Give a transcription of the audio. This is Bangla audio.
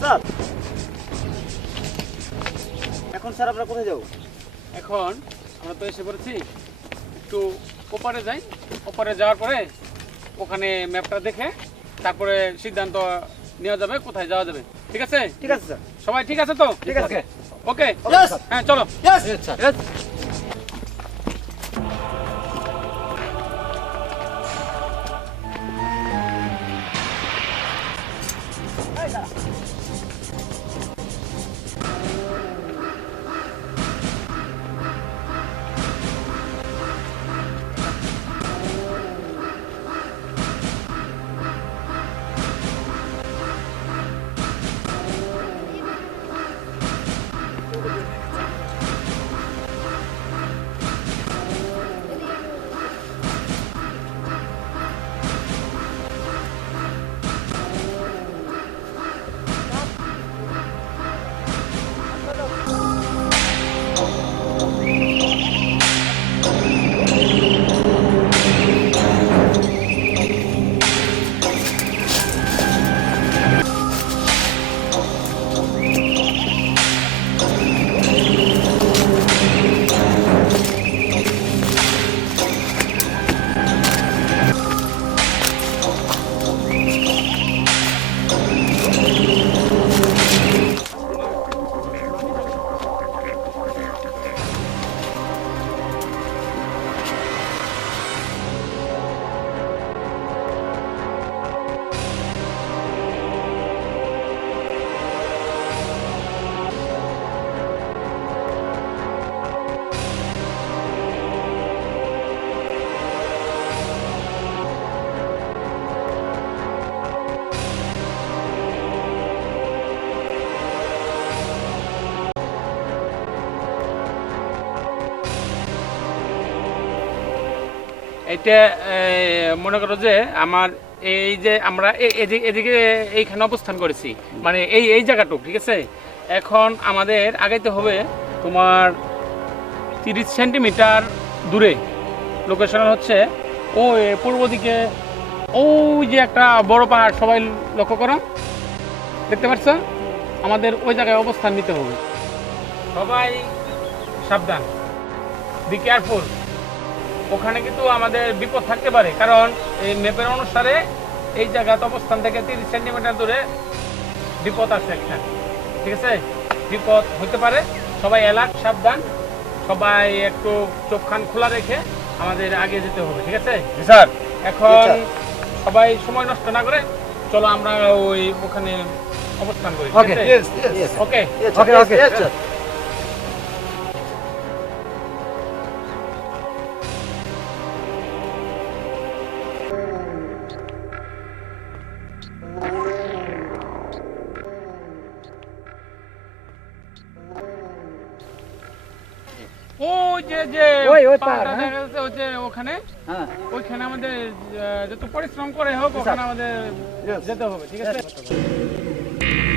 স্যার এখন স্যার আমরা কোথায় যাব? এখন আমরা তো এসে পড়েছি, একটু ওপারে যাই। ওপারে যাওয়ার পরে ওখানে ম্যাপটা দেখে তারপরে সিদ্ধান্ত নেওয়া যাবে কোথায় যাওয়া যাবে। ঠিক আছে? ঠিক আছে স্যার। সবাই ঠিক আছে তো? ঠিক আছে। ওকে, Yes! হ্যাঁ চলো। Yes! Yes! এটা মনে করো যে আমার এই যে আমরা এদিকে এইখানে অবস্থান করেছি, মানে এই এই জায়গাটুকু, ঠিক আছে? এখন আমাদের আগাইতে হবে তোমার 30 সেন্টিমিটার দূরে। লোকেশন হচ্ছে ওই পূর্ব দিকে, ওই যে একটা বড় পাহাড়, সবাই লক্ষ্য করো, দেখতে পাচ্ছ? আমাদের ওই জায়গায় অবস্থান নিতে হবে। সবাই সাবধান, বি কেয়ারফুল। ওখানে কিন্তু আমাদের বিপদ থাকতে পারে, কারণ এই ম্যাপের অনুসারে এই জায়গাতে অবস্থান থেকে 30 সেন্টিমিটার দূরে বিপদ আছে একটা, ঠিক আছে? বিপদ হতে পারে, সবাই অ্যালার্ট, সাবধান, সবাই একটু চোখ কান খোলা রেখে আমাদের আগে যেতে হবে, ঠিক আছে স্যার? এখন সবাই সময় নষ্ট না করে চলো আমরা ওই ওখানে অবস্থান করি। Okay. Yes, yes. ওকে Yes, Okay, yes, okay. yes, sir. ওই যে যে ওই পাহাড়টা পাহাড়, হ্যাঁ? দেখা যাচ্ছে, ওই যে ওখানে, হ্যাঁ ওইখানে আমাদের যত পরিশ্রম করে হোক ওখানে আমাদের Yes. যেতে হবে, ঠিক আছে?